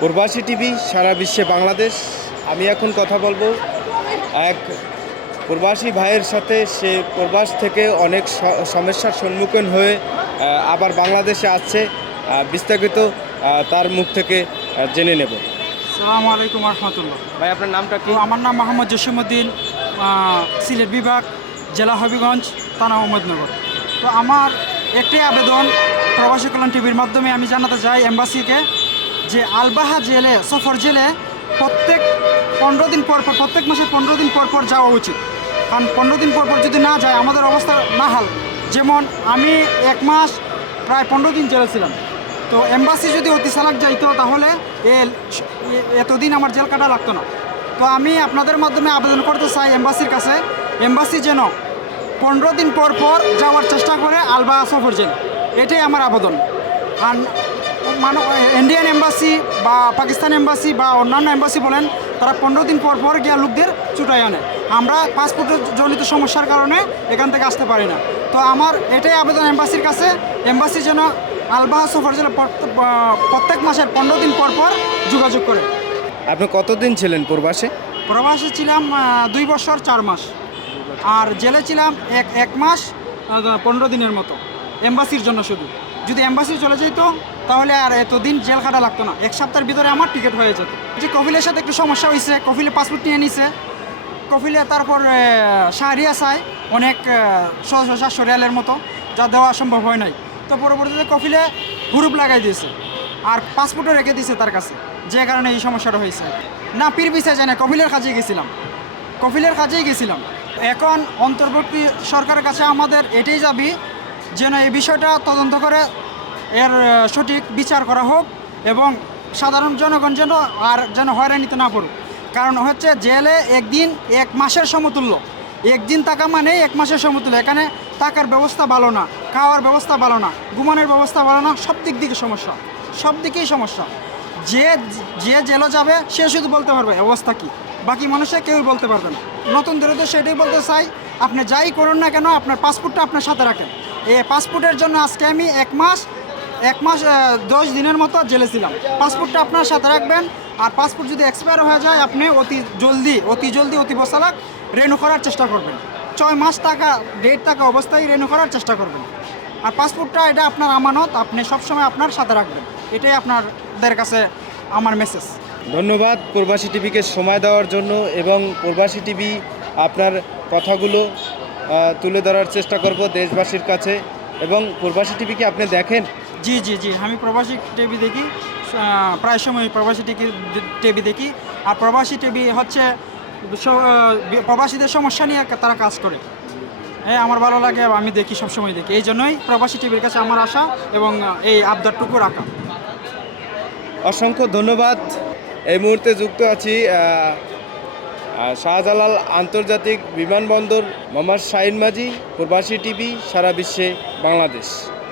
প্রবাসী টিভি সারা বিশ্বে বাংলাদেশ। আমি এখন কথা বলবো এক প্রবাসী ভাইয়ের সাথে। সে প্রবাস থেকে অনেক সমস্যার সম্মুখীন হয়ে আবার বাংলাদেশে আসছে। বিস্তারিত তার মুখ থেকে জেনে নেব। আসসালামু আলাইকুম রহমতুল্লাহ। ভাই, আপনার নামটা কি? আমার নাম মোহাম্মদ জসিমউদ্দিন, সিলেট বিভাগ, জেলা হবিগঞ্জ, থানা আহমদনগর। তো আমার একটি আবেদন প্রবাসী কল্যাণ টিভির মাধ্যমে আমি জানাতে চাই এম্বাসিকে, যে আলবাহা জেলে, সফর জেলে প্রত্যেক 15 দিন পর পর, প্রত্যেক মাসে 15 দিন পর পর যাওয়া উচিত। কারণ 15 দিন পর পর যদি না যায় আমাদের অবস্থা নাহাল। যেমন আমি 1 মাস প্রায় 15 দিন জেলে ছিলাম। তো এম্বাসি যদি অতি চালাক যাইতো তাহলে এতদিন আমার জেল কাটা লাগতো না। তো আমি আপনাদের মাধ্যমে আবেদন করতে চাই এম্বাসির কাছে, এম্বাসি যেন 15 দিন পর পর যাওয়ার চেষ্টা করে আলবাহা সফর জেল। এটাই আমার আবেদন। আর ইন্ডিয়ান এম্বাসি বা পাকিস্তান এম্বাসি বা অন্যান্য এম্বাসি বলেন, তারা 15 দিন পর পর গিয়া লোকদের ছুটাই আনে। আমরা পাসপোর্টের জনিত সমস্যার কারণে এখান থেকে আসতে পারি না। তো আমার এটাই আবেদন এম্বাসির কাছে, এম্বাসি যেন আলবাহা সফর জেলে প্রত্যেক মাসের 15 দিন পর পর যোগাযোগ করে। আপনি কতদিন ছিলেন প্রবাসে? প্রবাসে ছিলাম 2 বছর 4 মাস, আর জেলে ছিলাম এক মাস 15 দিনের মতো, এম্বাসির জন্য শুধু। যদি এম্বাসি চলে যেত তাহলে আর এতদিন জেল কাটা লাগতো না, 1 সপ্তাহের ভিতরে আমার টিকিট হয়ে যেত। যে কফিলের সাথে একটু সমস্যা হয়েছে, কফিলে পাসপোর্ট নিয়ে নিছে, কফিলে তারপর শাহরিয়া চায় অনেক 700 রিয়ালের মতো, যা দেওয়া সম্ভব হয় নাই। তো পরবর্তীতে কফিলে হুরুপ লাগাই দিয়েছে আর পাসপোর্টও রেখে দিয়েছে তার কাছে, যে কারণে এই সমস্যাটা হয়েছে। না পীর বিষয় যায় না, কফিলের কাজেই গেছিলাম। এখন অন্তর্বর্তী সরকারের কাছে আমাদের এটাই দাবি, যেন এই বিষয়টা তদন্ত করে এর সঠিক বিচার করা হোক এবং সাধারণ জনগণ যেন হয়রানিতে না পড়ুক। কারণ হচ্ছে জেলে একদিন 1 মাসের সমতুল্য, একদিন থাকা মানে 1 মাসের সমতুল্য। এখানে থাকার ব্যবস্থা ভালো না, খাওয়ার ব্যবস্থা ভালো না, ঘুমানোর ব্যবস্থা ভালো না, সব দিকেই সমস্যা। যে জেলে যাবে সে শুধু বলতে পারবে অবস্থা কী, বাকি মানুষে কেউই বলতে পারবে না। নতুনদের তো সেটাই বলতে চাই, আপনি যাই করুন না কেন আপনার পাসপোর্টটা আপনার সাথে রাখেন। এই পাসপোর্টের জন্য আজকে আমি 1 মাস 10 দিনের মতো জেলে ছিলাম। পাসপোর্টটা আপনার সাথে রাখবেন, আর পাসপোর্ট যদি এক্সপায়ার হয়ে যায় আপনি অতি জলদি অতি বসালাক রেনু করার চেষ্টা করবেন। 6 মাস ডেট থাকা অবস্থায় রেনু করার চেষ্টা করবেন। আর পাসপোর্টটা এটা আপনার আমানত, আপনি সবসময় আপনার সাথে রাখবেন। এটাই আপনাদের কাছে আমার মেসেজ। ধন্যবাদ প্রবাসী টিভিকে সময় দেওয়ার জন্য, এবং প্রবাসী টিভি আপনার কথাগুলো তুলে ধরার চেষ্টা করব দেশবাসীর কাছে। এবং প্রবাসী টিভিকে আপনি দেখেন? জি, আমি প্রবাসী টিভি দেখি, প্রায় সময় প্রবাসী টিভি দেখি। আর প্রবাসী টিভি হচ্ছে প্রবাসীদের সমস্যা নিয়ে তারা কাজ করে। আমার ভালো লাগে, আমি দেখি, সবসময় দেখি। এই জন্যই প্রবাসী টিভির কাছে আমার আশা এবং এই আবদারটুকু রাখা। অসংখ্য ধন্যবাদ। এই মুহূর্তে যুক্ত আছি শাহজালাল আন্তর্জাতিক বিমানবন্দর, মোহাম্মদ শাহিন মাঝি, প্রবাসী টিভি সারা বিশ্বে বাংলাদেশ।